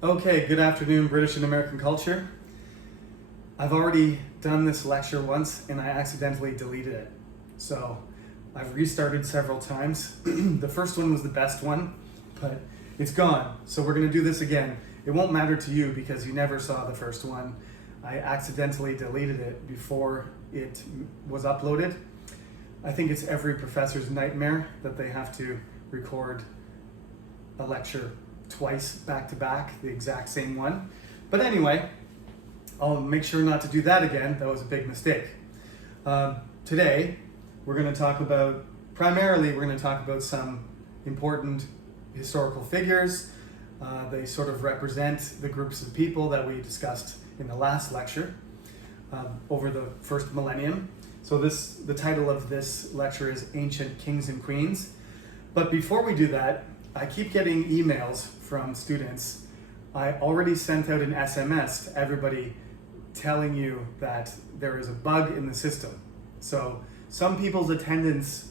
Okay, good afternoon, British and American culture. I've already done this lecture once and I accidentally deleted it. So I've restarted several times. The first one was the best one, but it's gone. So we're gonna do this again. It won't matter to you because you never saw the first one. I accidentally deleted it before it was uploaded. I think it's every professor's nightmare that they have to record a lecture twice back to back, the exact same one. But anyway, I'll make sure not to do that again. That was a big mistake. Today, we're going to talk about, primarily we're going to talk about some important historical figures. They sort of represent the groups of people that we discussed in the last lecture over the first millennium. So the title of this lecture is Ancient Kings and Queens. But before we do that, I keep getting emails from students. I already sent out an SMS to everybody telling you that there is a bug in the system. So some people's attendance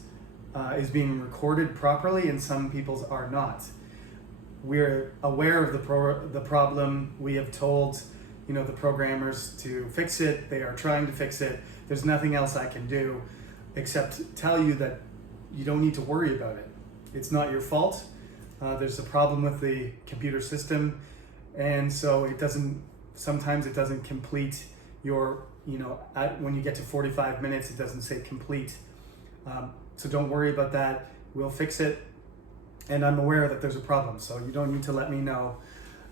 is being recorded properly and some people's are not. We're aware of the problem. We have told the programmers to fix it. They are trying to fix it. There's nothing else I can do except tell you that you don't need to worry about it. It's not your fault. There's a problem with the computer system, and so sometimes it doesn't complete your, when you get to 45 minutes, it doesn't say complete. So don't worry about that. We'll fix it. And I'm aware that there's a problem, so you don't need to let me know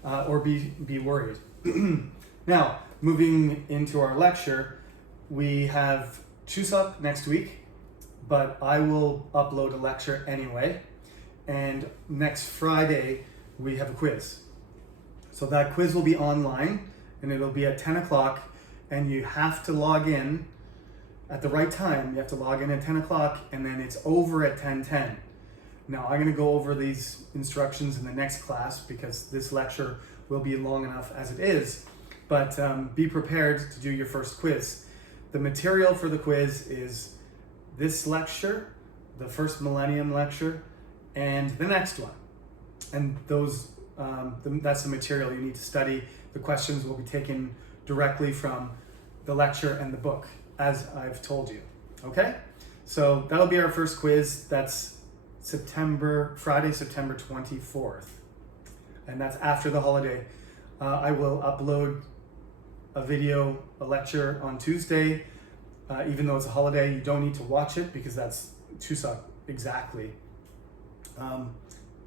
or be worried. Now, moving into our lecture, we have Chuseok next week, but I will upload a lecture anyway. And next Friday, we have a quiz. So that quiz will be online and it'll be at 10 o'clock and you have to log in at the right time. You have to log in at 10 o'clock and then it's over at 10:10. Now I'm gonna go over these instructions in the next class because this lecture will be long enough as it is, but be prepared to do your first quiz. The material for the quiz is this lecture, the first millennium lecture, and the next one. And that's the material you need to study. The questions will be taken directly from the lecture and the book, as I've told you. Okay? So that'll be our first quiz. That's Friday, September 24th. And that's after the holiday. I will upload a lecture on Tuesday. Even though it's a holiday, you don't need to watch it because that's Chuseok exactly.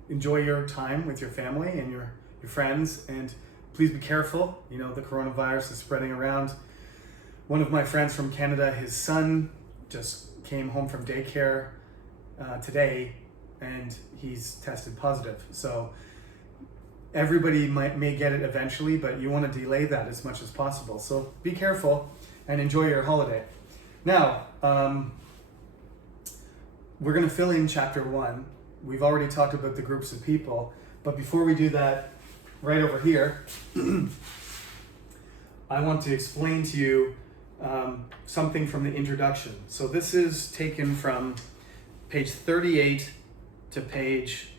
Enjoy your time with your family and your friends, and please be careful. The coronavirus is spreading around. One of my friends from Canada, his son just came home from daycare today and he's tested positive. So everybody may get it eventually, but you want to delay that as much as possible. So be careful and enjoy your holiday. Now, we're going to fill in chapter 1. We've already talked about the groups of people, but before we do that, right over here, I want to explain to you something from the introduction. So this is taken from page 38 to page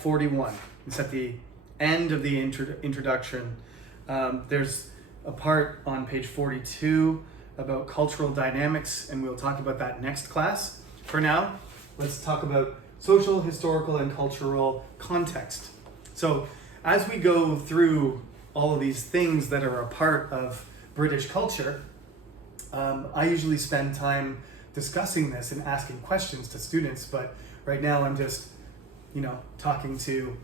41. It's at the end of the introduction. There's a part on page 42 about cultural dynamics, and we'll talk about that next class. For now, let's talk about social, historical, and cultural context. So as we go through all of these things that are a part of British culture, I usually spend time discussing this and asking questions to students, but right now I'm just, talking to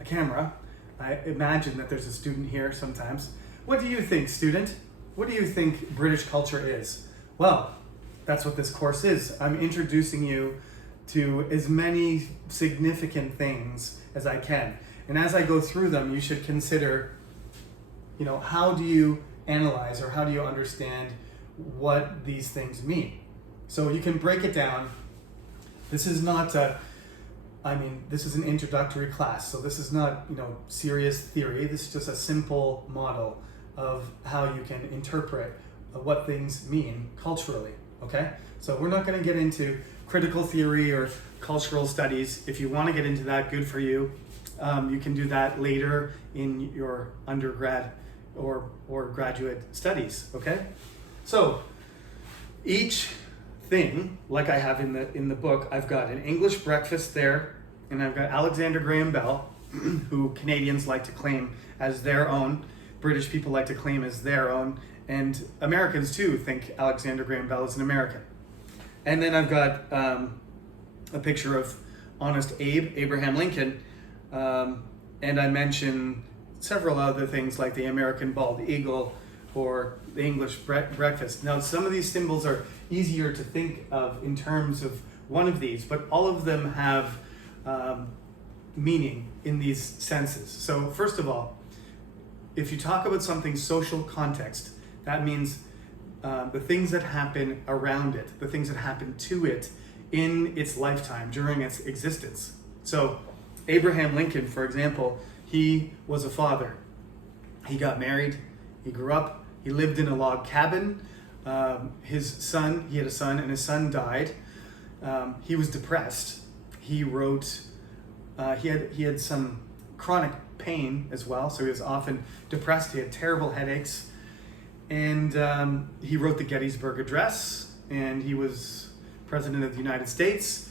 a camera. I imagine that there's a student here sometimes. What do you think, student? What do you think British culture is? Well, that's what this course is. I'm introducing you to as many significant things as I can. And as I go through them, you should consider, how do you analyze or how do you understand what these things mean? So you can break it down. This is not this is an introductory class, so this is not, serious theory. This is just a simple model of how you can interpret what things mean culturally, okay? So we're not going to get into critical theory or cultural studies. If you want to get into that, good for you. You can do that later in your undergrad or graduate studies, okay? So each thing, like I have in the book, I've got an English breakfast there, and I've got Alexander Graham Bell, who Canadians like to claim as their own, British people like to claim as their own, and Americans too think Alexander Graham Bell is an American. And then I've got a picture of Honest Abe, Abraham Lincoln, and I mention several other things like the American bald eagle or the English breakfast. Now, some of these symbols are easier to think of in terms of one of these, but all of them have meaning in these senses. So first of all, if you talk about something's social context, that means the things that happen around it, the things that happen to it in its lifetime, during its existence. So Abraham Lincoln, for example, he was a father. He got married, he grew up, he lived in a log cabin. He had a son, and his son died. He was depressed. He wrote, he had some chronic pain as well, so he was often depressed. He had terrible headaches. And he wrote the Gettysburg Address, and he was President of the United States.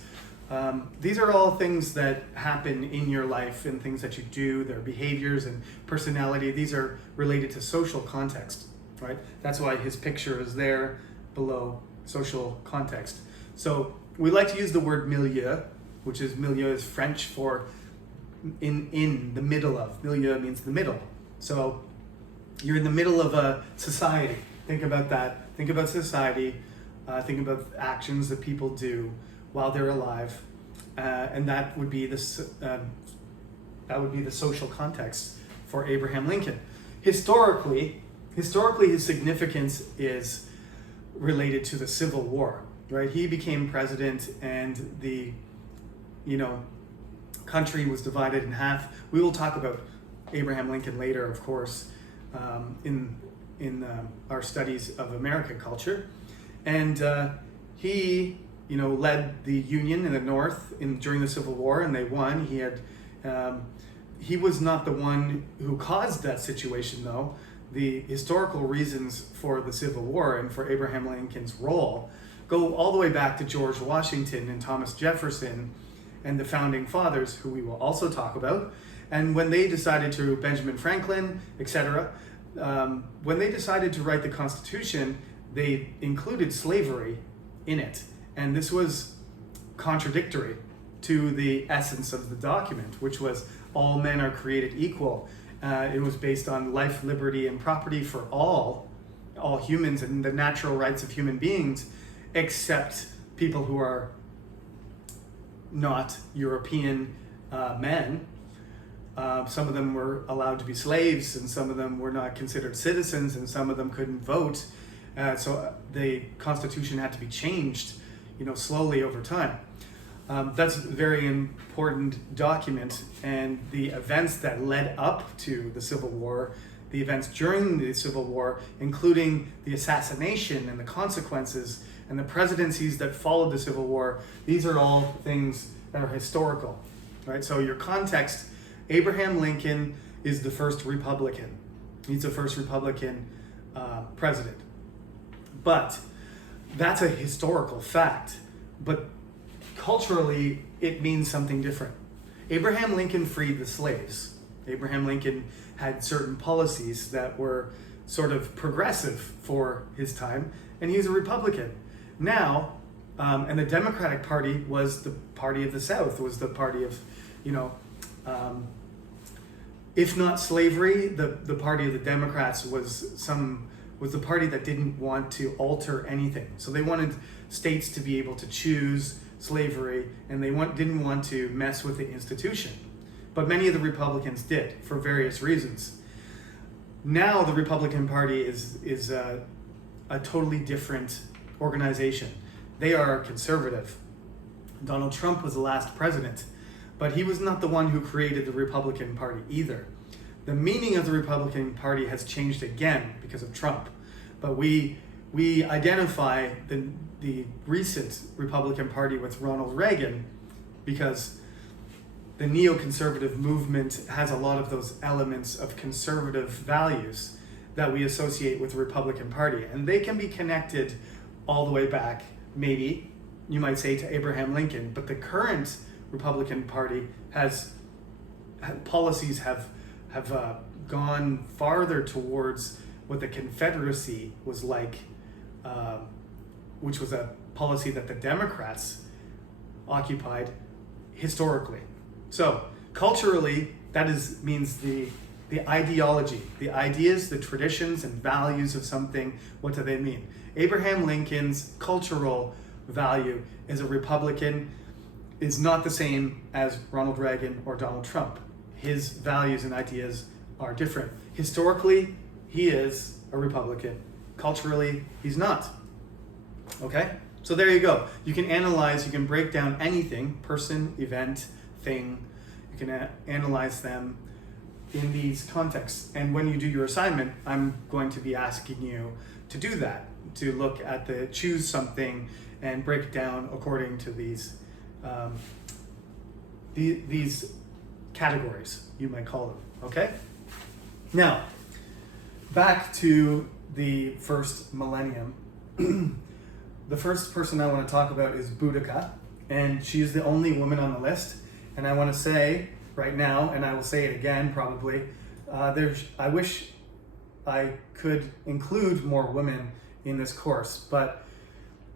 These are all things that happen in your life and things that you do, their behaviors and personality. These are related to social context, right? That's why his picture is there below social context. So we like to use the word milieu, which is milieu is French for in the middle of. Milieu means the middle. So you're in the middle of a society. Think about that. Think about society. Think about actions that people do while they're alive, and that would be the social context for Abraham Lincoln. Historically, his significance is related to the Civil War, right? He became president, and the country was divided in half. We will talk about Abraham Lincoln later, of course, in our studies of American culture, and he led the Union in the North during the Civil War, and they won. He was not the one who caused that situation, though. The historical reasons for the Civil War and for Abraham Lincoln's role go all the way back to George Washington and Thomas Jefferson and the Founding Fathers, who we will also talk about. And when they decided to, Benjamin Franklin, etc., when they decided to write the Constitution, they included slavery in it. And this was contradictory to the essence of the document, which was all men are created equal. It was based on life, liberty, and property for all humans and the natural rights of human beings, except people who are not European men. Some of them were allowed to be slaves, and some of them were not considered citizens, and some of them couldn't vote. So the Constitution had to be changed, slowly over time. That's a very important document, and the events that led up to the Civil War, the events during the Civil War, including the assassination and the consequences and the presidencies that followed the Civil War, these are all things that are historical, right? So your context, Abraham Lincoln is the first Republican. He's the first Republican president. But that's a historical fact. But culturally, it means something different. Abraham Lincoln freed the slaves. Abraham Lincoln had certain policies that were sort of progressive for his time, and he was a Republican. Now, and the Democratic Party was the party of the South, was the party of, if not slavery, the party of the Democrats was the party that didn't want to alter anything. So they wanted states to be able to choose slavery, and they didn't want to mess with the institution. But many of the Republicans did, for various reasons. Now the Republican Party is a totally different organization. They are conservative. Donald Trump was the last president, but he was not the one who created the Republican Party either. The meaning of the Republican Party has changed again because of Trump, but we identify the recent Republican Party with Ronald Reagan because the neoconservative movement has a lot of those elements of conservative values that we associate with the Republican Party. And they can be connected all the way back, maybe, you might say, to Abraham Lincoln. But the current Republican Party policies have gone farther towards what the Confederacy was like, which was a policy that the Democrats occupied historically. So culturally, that means the ideology, the ideas, the traditions and values of something. What do they mean? Abraham Lincoln's cultural value as a Republican is not the same as Ronald Reagan or Donald Trump. His values and ideas are different. Historically, he is a Republican. Culturally, he's not. Okay? So there you go. You can analyze, you can break down anything, person, event, thing. You can analyze them in these contexts. And when you do your assignment, I'm going to be asking you to do that, to look at choose something and break it down according to these categories, you might call them, okay? Now, back to the first millennium. The first person I want to talk about is Boudica, and she's the only woman on the list. And I want to say right now, and I will say it again probably, I wish I could include more women in this course, but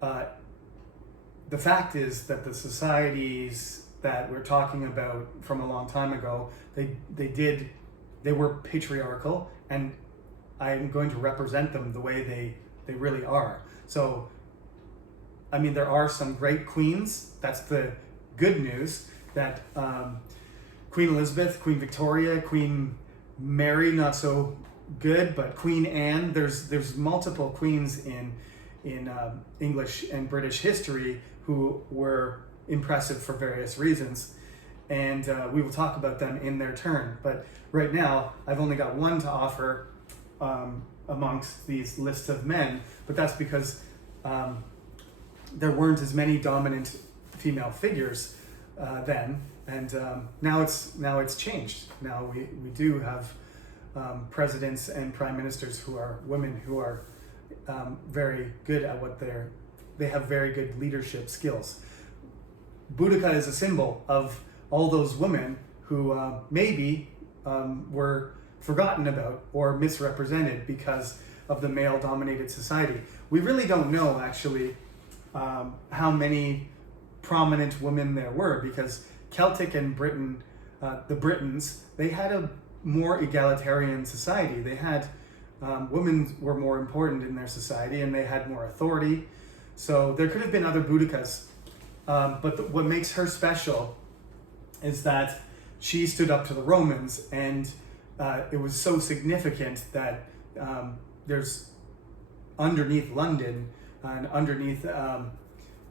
the fact is that the societies that we're talking about from a long time ago, they were patriarchal, and I'm going to represent them the way they really are. So, I mean, there are some great queens. That's the good news, that Queen Elizabeth, Queen Victoria, Queen Mary, not so good, but Queen Anne. There's multiple queens in English and British history who were impressive for various reasons, and we will talk about them in their turn. But right now, I've only got one to offer amongst these lists of men, but that's because there weren't as many dominant female figures then, and now it's changed. Now we do have presidents and prime ministers who are women, who are very good at what they have very good leadership skills. Boudica is a symbol of all those women who maybe were forgotten about or misrepresented because of the male-dominated society. We really don't know, actually, how many prominent women there were, because Celtic and Britain, the Britons, they had a more egalitarian society. They had women were more important in their society, and they had more authority. So there could have been other Boudicas, but what makes her special is that she stood up to the Romans, and it was so significant that there's underneath London and underneath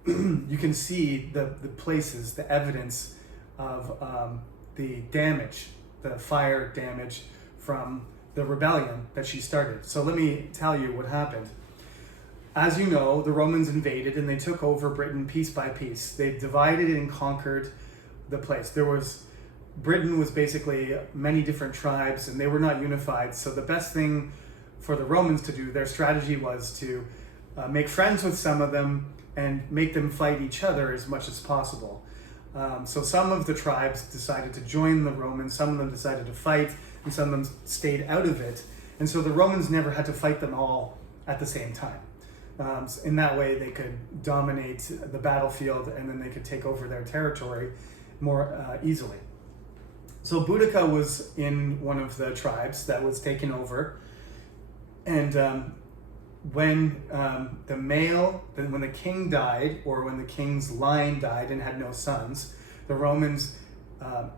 you can see the places, the evidence of the damage, the fire damage from the rebellion that she started. So let me tell you what happened. As you know, the Romans invaded and they took over Britain piece by piece. They divided and conquered the place. Britain was basically many different tribes, and they were not unified. So the best thing for the Romans to do, their strategy was to make friends with some of them and make them fight each other as much as possible. So some of the tribes decided to join the Romans, some of them decided to fight, and some of them stayed out of it. And so the Romans never had to fight them all at the same time. In that way, they could dominate the battlefield, and then they could take over their territory more easily. So Boudica was in one of the tribes that was taken over, and when the king died, or when the king's line died and had no sons, the Romans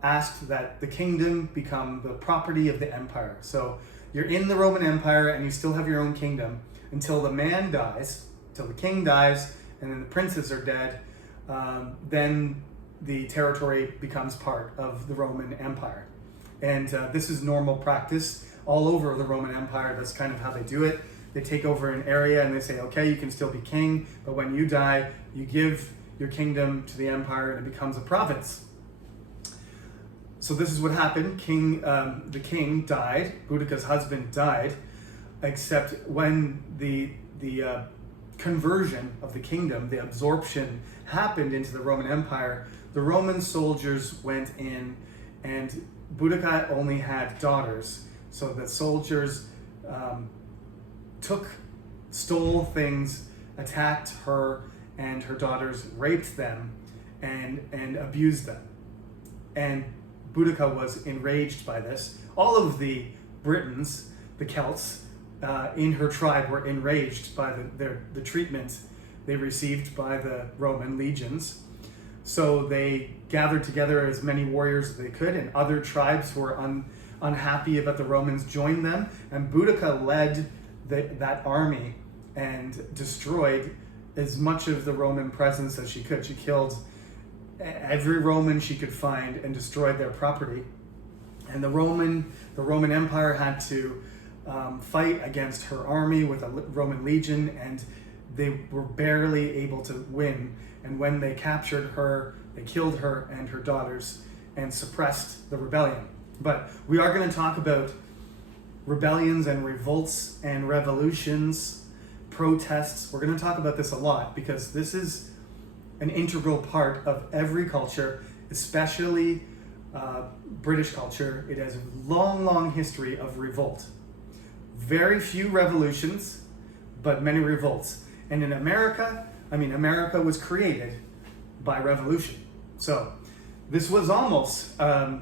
asked that the kingdom become the property of the empire. So you're in the Roman Empire and you still have your own kingdom until the man dies, until the king dies, and then the princes are dead. Then the territory becomes part of the Roman Empire. And this is normal practice all over the Roman Empire. That's kind of how they do it. They take over an area and they say, okay, you can still be king, but when you die, you give your kingdom to the empire and it becomes a province. So this is what happened. The king died. Boudica's husband died, except when the conversion of the kingdom, the absorption happened into the Roman Empire, the Roman soldiers went in, and Boudica only had daughters. So the soldiers stole things, attacked her and her daughters, raped them, and abused them. And Boudica was enraged by this. All of the Britons, the Celts, in her tribe were enraged by the treatment they received by the Roman legions. So they gathered together as many warriors as they could, and other tribes who were unhappy about the Romans joined them. And Boudica led that army and destroyed as much of the Roman presence as she could. She killed every Roman she could find and destroyed their property. And the Roman Empire had to fight against her army with a Roman legion, and they were barely able to win. And when they captured her, they killed her and her daughters and suppressed the rebellion. But we are going to talk about rebellions and revolts and revolutions, protests. We're going to talk about this a lot because this is an integral part of every culture, especially British culture. It has a long, long history of revolt. Very few revolutions, but many revolts. And in America, America was created by revolution. So this was almost a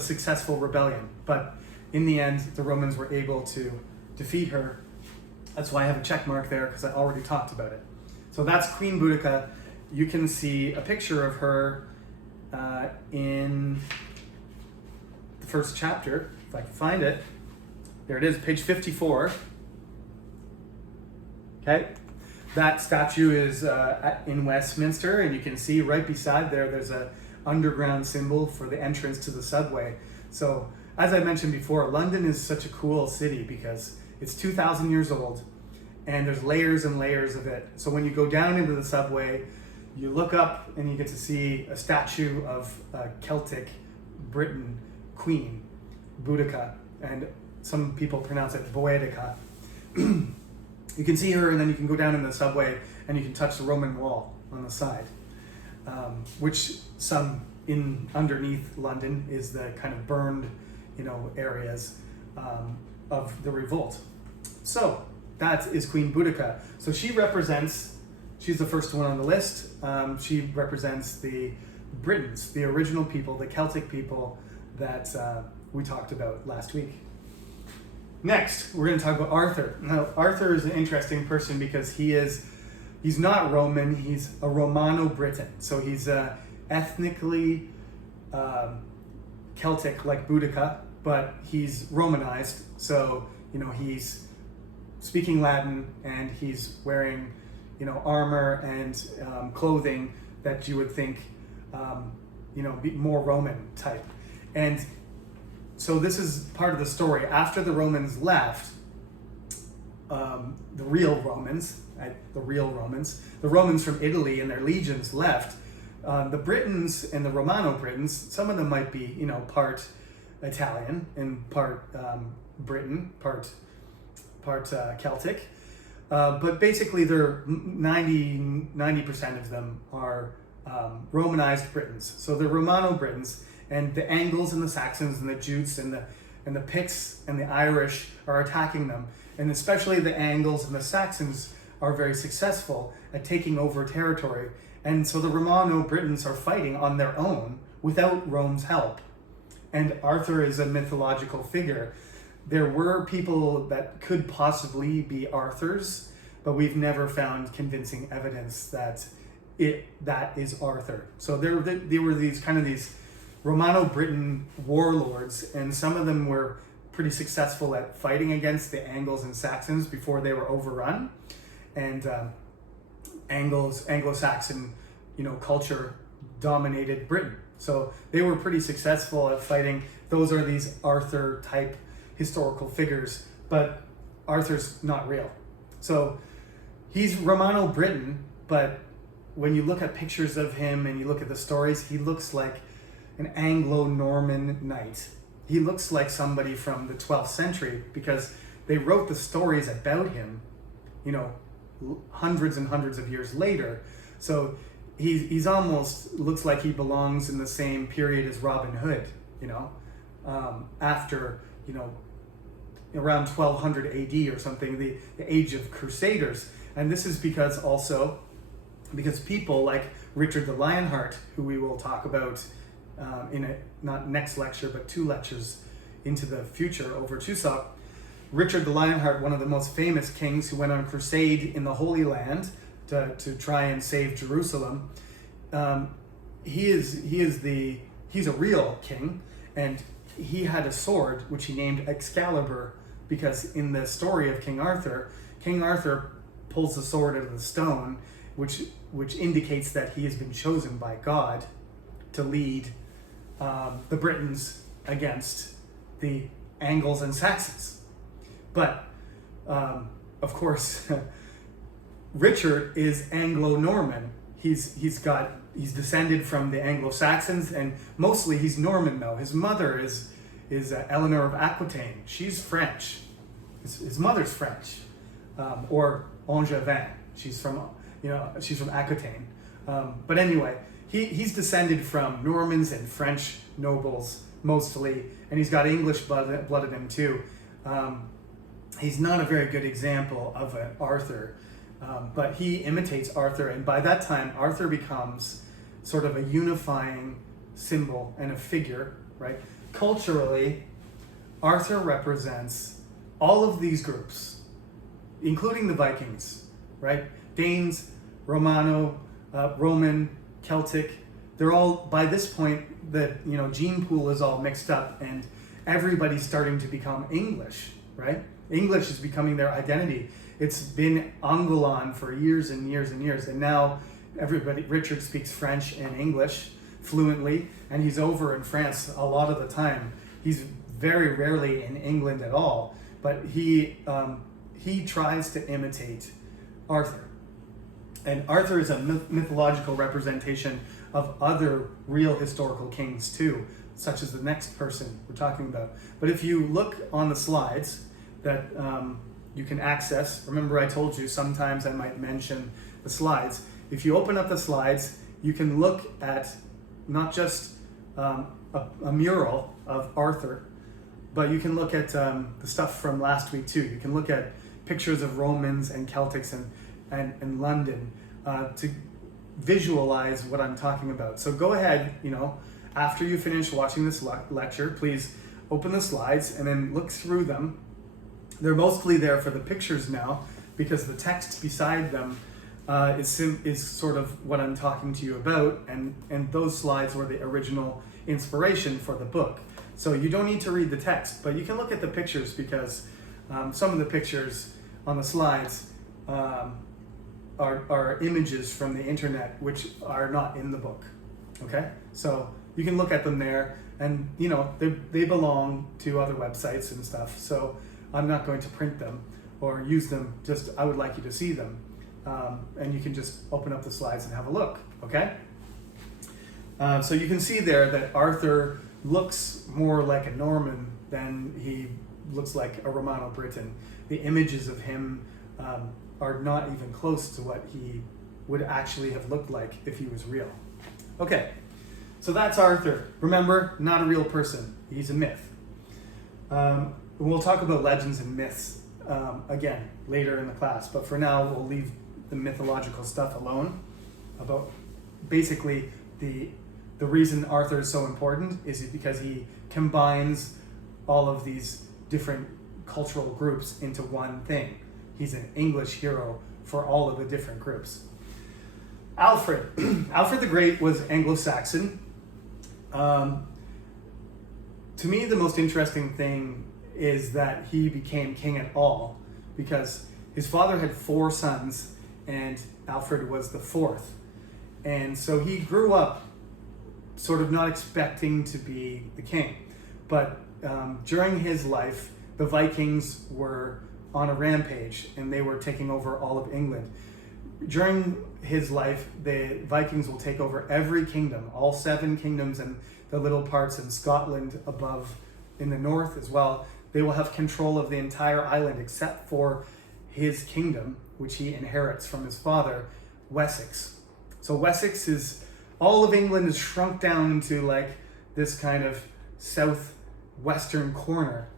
successful rebellion. But in the end, the Romans were able to defeat her. That's why I have a check mark there, because I already talked about it. So that's Queen Boudica. You can see a picture of her in the first chapter, if I can find it. There it is, page 54. Okay, that statue is in Westminster, and you can see right beside there's a underground symbol for the entrance to the subway. So as I mentioned before, London is such a cool city because it's 2,000 years old, and there's layers and layers of it. So when you go down into the subway, you look up and you get to see a statue of Celtic Britain queen, Boudica, and some people pronounce it Boedica. You can see her, and then you can go down in the subway and you can touch the Roman wall on the side, which some underneath London is the kind of burned, areas of the revolt. So that is Queen Boudica. So she's the first one on the list. She represents the Britons, the original people, the Celtic people that we talked about last week. Next, we're going to talk about Arthur. Now, Arthur is an interesting person because he's not Roman, he's a Romano-Briton. So he's ethnically Celtic like Boudica, but he's Romanized. So, he's speaking Latin and he's wearing, armor and clothing that you would think, be more Roman type. And so this is part of the story. After the Romans left, the Romans from Italy and their legions left, the Britons and the Romano-Britons, some of them might be, part Italian and part Briton, part Celtic, but basically they're 90% of them are Romanized Britons. So they're Romano-Britons, and the Angles and the Saxons and the Jutes and the Picts and the Irish are attacking them. And especially the Angles and the Saxons are very successful at taking over territory. And so the Romano-Britons are fighting on their own without Rome's help. And Arthur is a mythological figure. There were people that could possibly be Arthurs, but we've never found convincing evidence that is Arthur. So there were these Romano-Briton warlords, and some of them were pretty successful at fighting against the Angles and Saxons before they were overrun. And Anglo-Saxon, culture dominated Britain. So they were pretty successful at fighting. Those are these Arthur-type historical figures, but Arthur's not real. So he's Romano-Briton, but when you look at pictures of him and you look at the stories, he looks like an Anglo-Norman knight. He looks like somebody from the 12th century because they wrote the stories about him, you know, hundreds and hundreds of years later. So he's almost looks like he belongs in the same period as Robin Hood, you know, after, you know, around 1200 AD or something, the age of Crusaders. And this is because people like Richard the Lionheart, who we will talk about in a, not next lecture, but 2 lectures into the future over Chuseok. Richard the Lionheart, one of the most famous kings who went on crusade in the Holy Land to try and save Jerusalem. He's a real king, and he had a sword which he named Excalibur, because in the story of King Arthur pulls the sword out of the stone, which indicates that he has been chosen by God to lead the Britons against the Angles and Saxons. But of course, Richard is Anglo-Norman. He's descended from the Anglo-Saxons, and mostly he's Norman though. His mother is Eleanor of Aquitaine. She's French. His mother's French, or Angevin. She's from Aquitaine. But anyway, he's descended from Normans and French nobles mostly, and he's got English blood in him too. He's not a very good example of an Arthur, but he imitates Arthur, and by that time Arthur becomes sort of a unifying symbol and a figure, right? Culturally, Arthur represents all of these groups, including the Vikings, right? Danes, Roman, Celtic. They're all, by this point, the gene pool is all mixed up, and everybody's starting to become English, right? English is becoming their identity. It's been Angolan for years and years and years, and now Richard speaks French and English fluently, and he's over in France a lot of the time. He's very rarely in England at all, but he tries to imitate Arthur. And Arthur is a mythological representation of other real historical kings too, such as the next person we're talking about. But if you look on the slides that you can access, remember I told you sometimes I might mention the slides. If you open up the slides, you can look at not just a mural of Arthur, but you can look at the stuff from last week too. You can look at pictures of Romans and Celtics and London to visualize what I'm talking about. So go ahead, after you finish watching this lecture, please open the slides and then look through them. They're mostly there for the pictures now, because the text beside them is sort of what I'm talking to you about, and those slides were the original inspiration for the book. So you don't need to read the text, but you can look at the pictures, because some of the pictures on the slides are images from the internet which are not in the book. Okay, so you can look at them there, and they belong to other websites and stuff, so I'm not going to print them or use them. Just I would like you to see them, and you can just open up the slides and have a look. Okay, so you can see there that Arthur looks more like a Norman than he looks like a Romano-Briton. The images of him are not even close to what he would actually have looked like if he was real. Okay, so that's Arthur. Remember, not a real person. He's a myth. We'll talk about legends and myths again later in the class, but for now we'll leave the mythological stuff alone. About basically the reason Arthur is so important is because he combines all of these different cultural groups into one thing. He's an English hero for all of the different groups. Alfred. Alfred the Great was Anglo-Saxon. To me, the most interesting thing is that he became king at all, because his father had 4 sons and Alfred was the 4th. And so he grew up sort of not expecting to be the king. But during his life, the Vikings were on a rampage and they were taking over all of England. During his life, the Vikings will take over every kingdom, all 7 kingdoms, and the little parts in Scotland above in the north as well. They will have control of the entire island except for his kingdom, which he inherits from his father, Wessex. So Wessex is, all of England is shrunk down into like this kind of southwestern corner.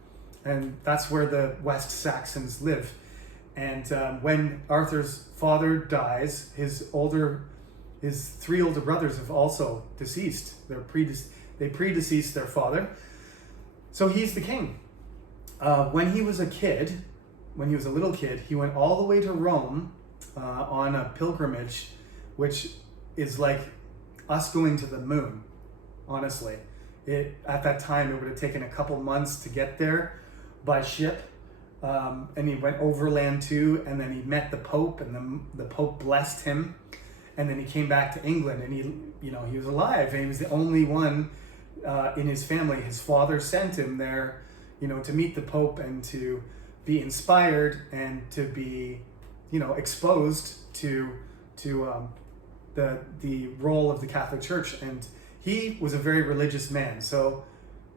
And that's where the West Saxons live. And when Arthur's father dies, his three older brothers have also deceased. They predeceased their father. So he's the king. When he was a little kid, he went all the way to Rome on a pilgrimage, which is like us going to the moon, honestly. At that time, it would have taken a couple months to get there by ship. And he went overland too, and then he met the Pope, and the Pope blessed him. And then he came back to England, and he was alive, and he was the only one in his family. His father sent him there, to meet the Pope and to be inspired and to be, exposed to the role of the Catholic Church. And he was a very religious man, so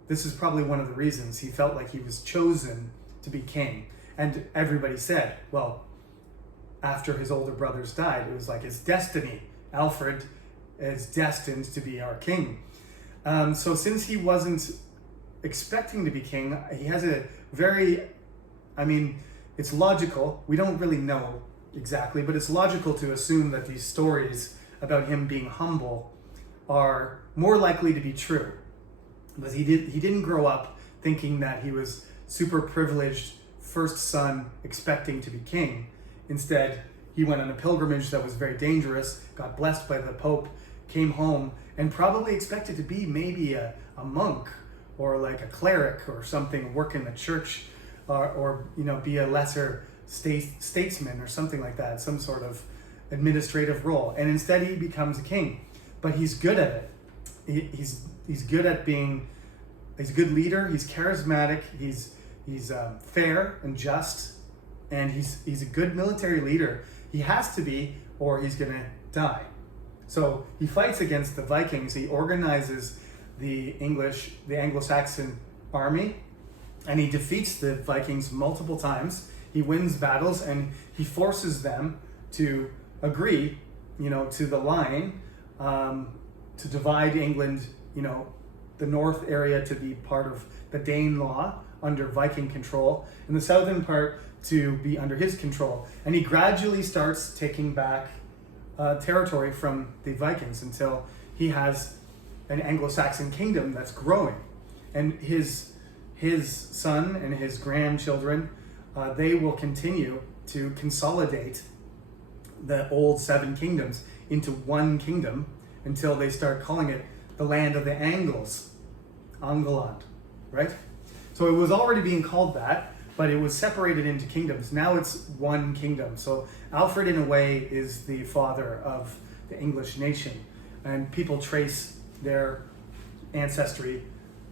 this is probably one of the reasons he felt like he was chosen to be king. And everybody said, well, after his older brothers died, it was like his destiny. Alfred is destined to be our king. So since he wasn't expecting to be king, he has it's logical. We don't really know exactly, but it's logical to assume that these stories about him being humble are more likely to be true. Because he didn't grow up thinking that he was super privileged first son expecting to be king. Instead, he went on a pilgrimage that was very dangerous, got blessed by the Pope, came home, and probably expected to be maybe a monk or like a cleric or something, work in the church, or be a lesser statesman or something like that, some sort of administrative role. And instead he becomes a king. But he's good at it. He's good at being, he's a good leader, he's charismatic, he's fair and just, and he's a good military leader. He has to be, or he's gonna die. So he fights against the Vikings. He organizes the Anglo-Saxon army, and he defeats the Vikings multiple times. He wins battles, and he forces them to agree, to the line, to divide England, the north area to be part of the Danelaw under Viking control, and the southern part to be under his control. And he gradually starts taking back territory from the Vikings until he has an Anglo-Saxon kingdom that's growing. And his son and his grandchildren, they will continue to consolidate the old 7 kingdoms into one kingdom until they start calling it the land of the Angles, Angoland, right? So it was already being called that, but it was separated into kingdoms. Now it's one kingdom. So Alfred, in a way, is the father of the English nation. And people trace their ancestry,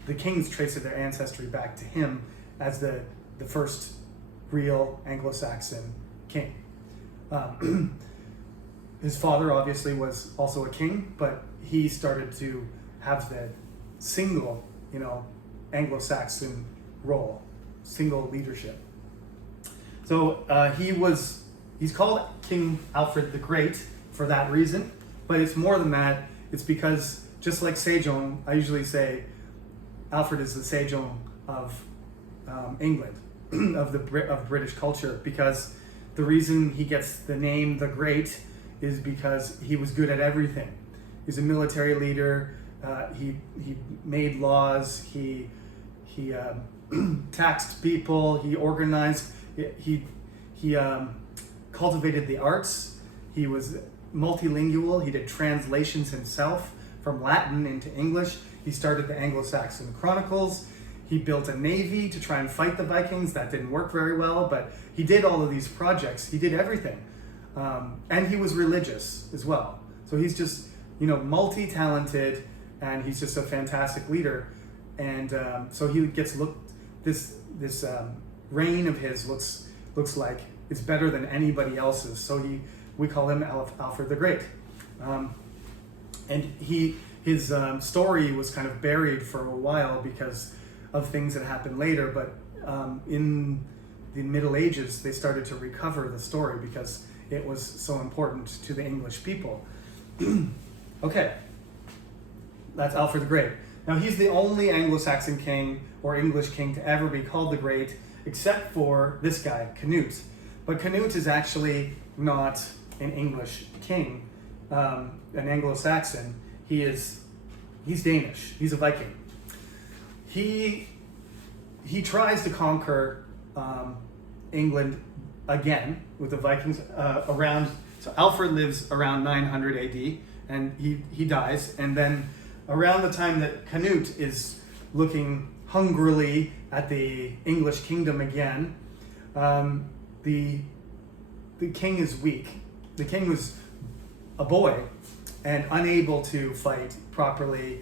the kings trace their ancestry back to him as the first real Anglo-Saxon king. His father obviously was also a king, but he started to have the single, Anglo-Saxon role, single leadership. So he's called King Alfred the Great for that reason, but it's more than that. It's because, just like Sejong, I usually say Alfred is the Sejong of England, of British culture, because the reason he gets the name the Great is because he was good at everything. He's a military leader. He made laws. He taxed people. He organized. He cultivated the arts. He was multilingual. He did translations himself from Latin into English. He started the Anglo-Saxon Chronicles. He built a navy to try and fight the Vikings. That didn't work very well, but he did all of these projects. He did everything. And he was religious as well. So he's just, multi-talented, and he's just a fantastic leader. And so he gets this reign of his looks like it's better than anybody else's. So we call him Alfred the Great. And his story was kind of buried for a while because of things that happened later, but in the Middle Ages they started to recover the story because it was so important to the English people. Okay, that's Alfred the Great. Now he's the only Anglo-Saxon king or English king to ever be called the Great, except for this guy, Canute. But Canute is actually not an English king, an Anglo-Saxon. He's Danish. He's a Viking. He tries to conquer England again with the Vikings around. So Alfred lives around 900 AD, and he dies. And then around the time that Canute is looking hungrily at the English kingdom again, the king is weak. The king was a boy and unable to fight properly,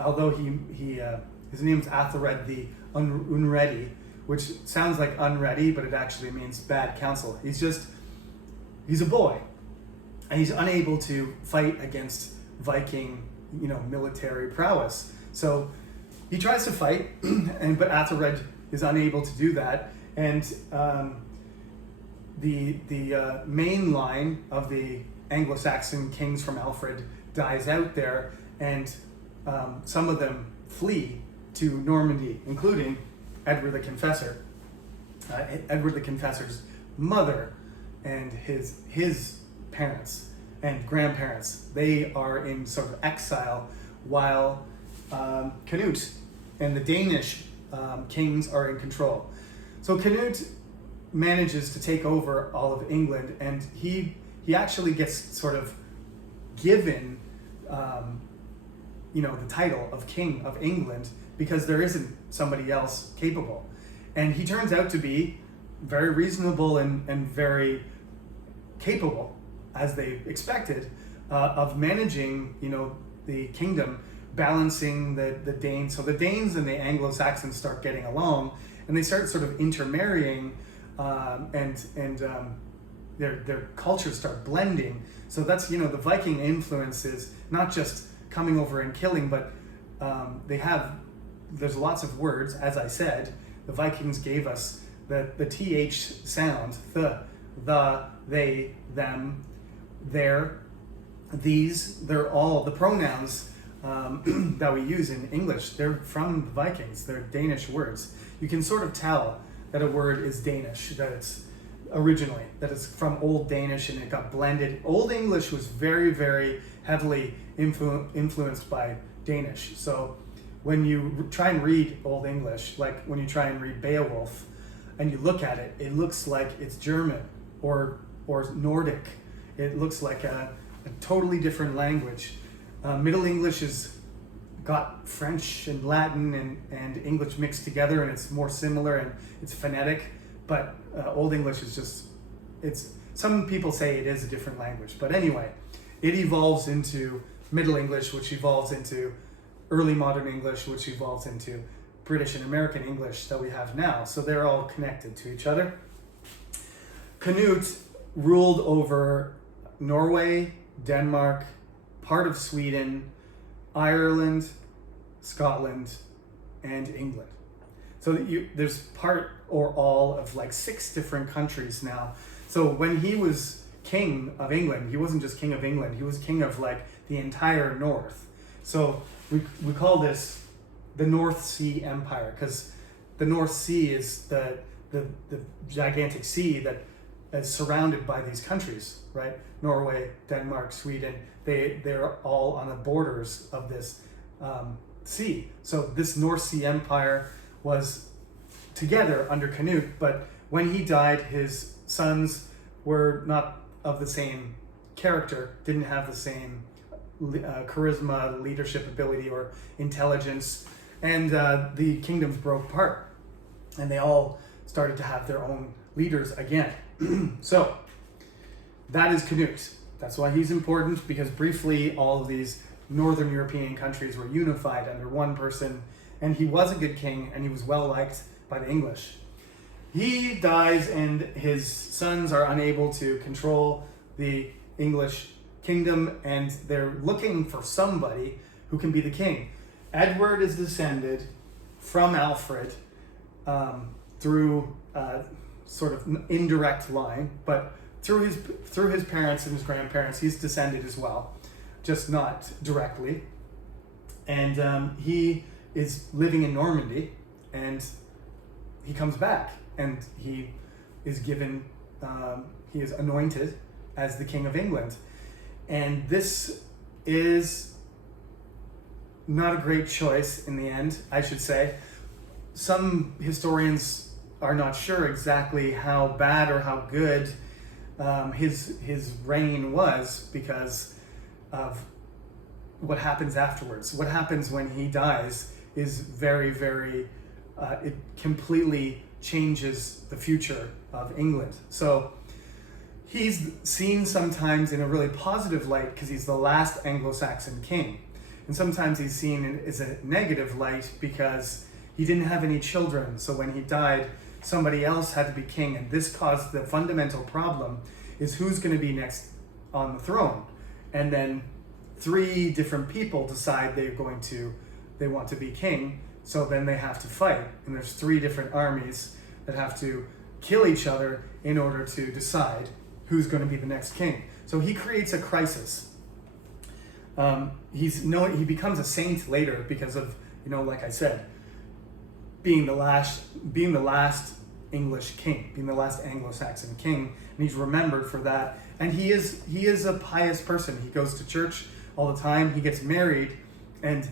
although his name's Athelred the Unready, which sounds like unready, but it actually means bad counsel. He's a boy, and he's unable to fight against Viking, military prowess. So he tries to fight, but Athelred is unable to do that, and the main line of the Anglo-Saxon kings from Alfred dies out there, and some of them flee to Normandy, including Edward the Confessor. Edward the Confessor's mother and his parents and grandparents, they are in sort of exile, while Canute and the Danish kings are in control. So Canute manages to take over all of England, and he actually gets sort of given the title of King of England because there isn't somebody else capable. And he turns out to be very reasonable and very capable, as they expected, of managing the kingdom, balancing the Danes. So the Danes and the Anglo-Saxons start getting along, and they start sort of intermarrying, and their cultures start blending. So that's the Viking influence is not just coming over and killing, but there's lots of words. As I said, the Vikings gave us the th sound, the, they, them, their, these. They're all the pronouns that we use in English. They're from the Vikings. They're Danish words. You can sort of tell that a word is Danish, that it's from Old Danish and it got blended. Old English was very, very heavily influenced by Danish. So when you try and read Old English, like when you try and read Beowulf, and you look at it, it looks like it's German or Nordic. It looks like a totally different language. Middle English has got French and Latin and English mixed together, and it's more similar and it's phonetic. But Old English is some people say it is a different language. But anyway, it evolves into Middle English, which evolves into Early Modern English, which evolves into British and American English that we have now. So they're all connected to each other. Canute ruled over Norway, Denmark, part of Sweden, Ireland, Scotland, and England. So there's part or all of like 6 different countries now. So when he was king of England, he wasn't just king of England, he was king of like the entire north. So we call this the North Sea Empire, because the North Sea is the gigantic sea that is surrounded by these countries, right? Norway, Denmark, Sweden, they're all on the borders of this sea. So this North Sea Empire was together under Canute, but when he died, his sons were not of the same character, didn't have the same charisma, leadership ability, or intelligence, and the kingdoms broke apart, and they all started to have their own leaders again. So that is Canute. That's why he's important, because briefly all of these Northern European countries were unified under one person, and he was a good king, and he was well liked by the English. He dies, and his sons are unable to control the English kingdom, and they're looking for somebody who can be the king. Edward is descended from Alfred through sort of indirect line, but through his parents and his grandparents, he's descended as well, just not directly. And he is living in Normandy, and he comes back, and he is given, he is anointed as the King of England. And this is not a great choice in the end, I should say. Some historians are not sure exactly how bad or how good his reign was because of what happens afterwards. What happens when he dies is very, very, it completely changes the future of England. So he's seen sometimes in a really positive light because he's the last Anglo-Saxon king. And sometimes he's seen as a negative light because he didn't have any children. So when he died, somebody else had to be king. And this caused the fundamental problem is who's going to be next on the throne. And then 3 different people decide they want to be king. So then they have to fight. And there's 3 different armies that have to kill each other in order to decide who's going to be the next king. So he creates a crisis. He becomes a saint later because of, like I said, being the last English king, being the last Anglo-Saxon king, and he's remembered for that. And he is a pious person. He goes to church all the time. He gets married, and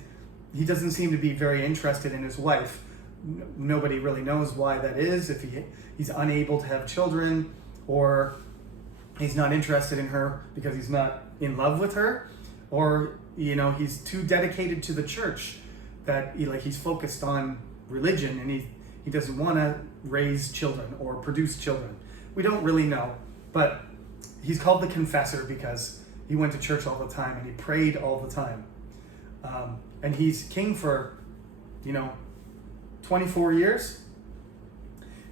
he doesn't seem to be very interested in his wife. Nobody really knows why that is. If he's unable to have children, or he's not interested in her because he's not in love with her, or he's too dedicated to the church that he's focused on religion, and he doesn't want to raise children or produce children. We don't really know, but he's called the Confessor because he went to church all the time and he prayed all the time. And he's king for 24 years,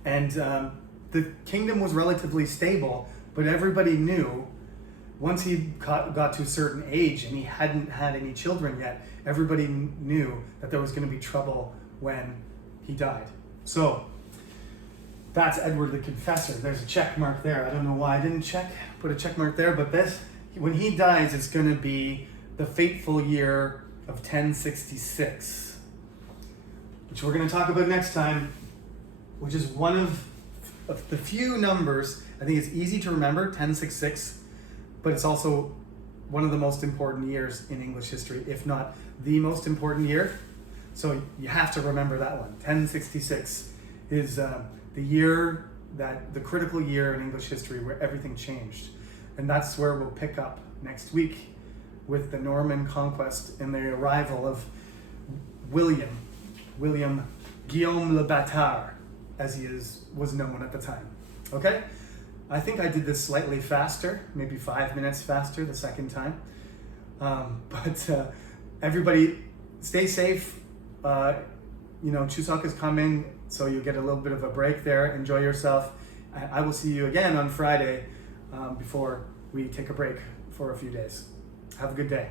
and the kingdom was relatively stable, but everybody knew once he got to a certain age and he hadn't had any children yet, everybody knew that there was going to be trouble when he died. So that's Edward the Confessor. There's a check mark there. I don't know why I didn't put a check mark there, but when he dies, it's going to be the fateful year of 1066, which we're going to talk about next time, which is one of the few numbers. I think it's easy to remember, 1066, but it's also one of the most important years in English history, if not the most important year. So you have to remember that one. 1066 is the year, the critical year in English history where everything changed. And that's where we'll pick up next week with the Norman conquest and the arrival of William Guillaume le Bâtard, as he was known at the time. Okay? I think I did this slightly faster, maybe 5 minutes faster the second time. But everybody, stay safe. Chuseok is coming, so you'll get a little bit of a break there. Enjoy yourself. I will see you again on Friday before we take a break for a few days. Have a good day.